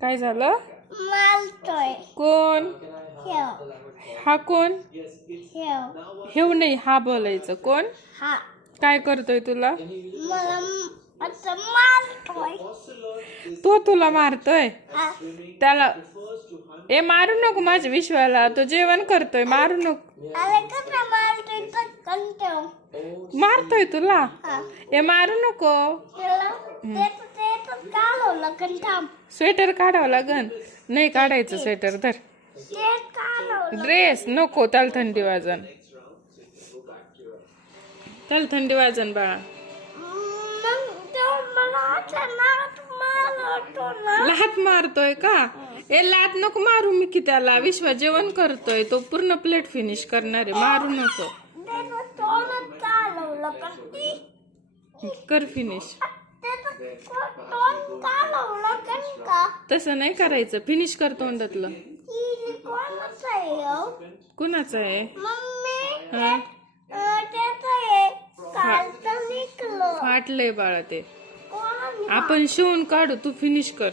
काय झालं? मारतोय. कोण? हेव. हा कोण? हेव. हेव नाही, हा बोलायचं. कोण? हा. काय करतोय तुला? मला आता मारतोय. तो तुला मारतोय? हा. त्याला ए मारू नको माझ्या विश्वाला, तो जेवण करतोय, मारू नको. अरे कसं मारतोय पटकन ठेव. मारतोय तुला? हा. ए मारू नको. त्याला ते काढवलं कण थांब. स्वेटर काढावं लागन. नाही काढायचं स्वेटर, धर. ते काढवलं. ड्रेस नको, त्याला थंडी वाजन. त्याला थंडी वाजन बाळा. मग तो मला अचानक मारतो ना. लात मारतोय का? ए लात नको मारू मी की त्याला. विश्वा जेवण करतोय, तो पूर्ण प्लेट फिनिश करणार आहे, मारू नको. त्याचं तोंड काढवलं कण ती. कर फिनिश. त्याचं तोंड काढवलं कण का. तसं नाही करायचं, फिनिश कर तोंडातलं. ही कोणाचं आहे हो? कुणाचं आहे? मम्मी हा? त्याचं आहे. कालचं निघलं. फाटलंय बाळा ते. कोणाने आपण शिवून काढू, तू फिनिश कर.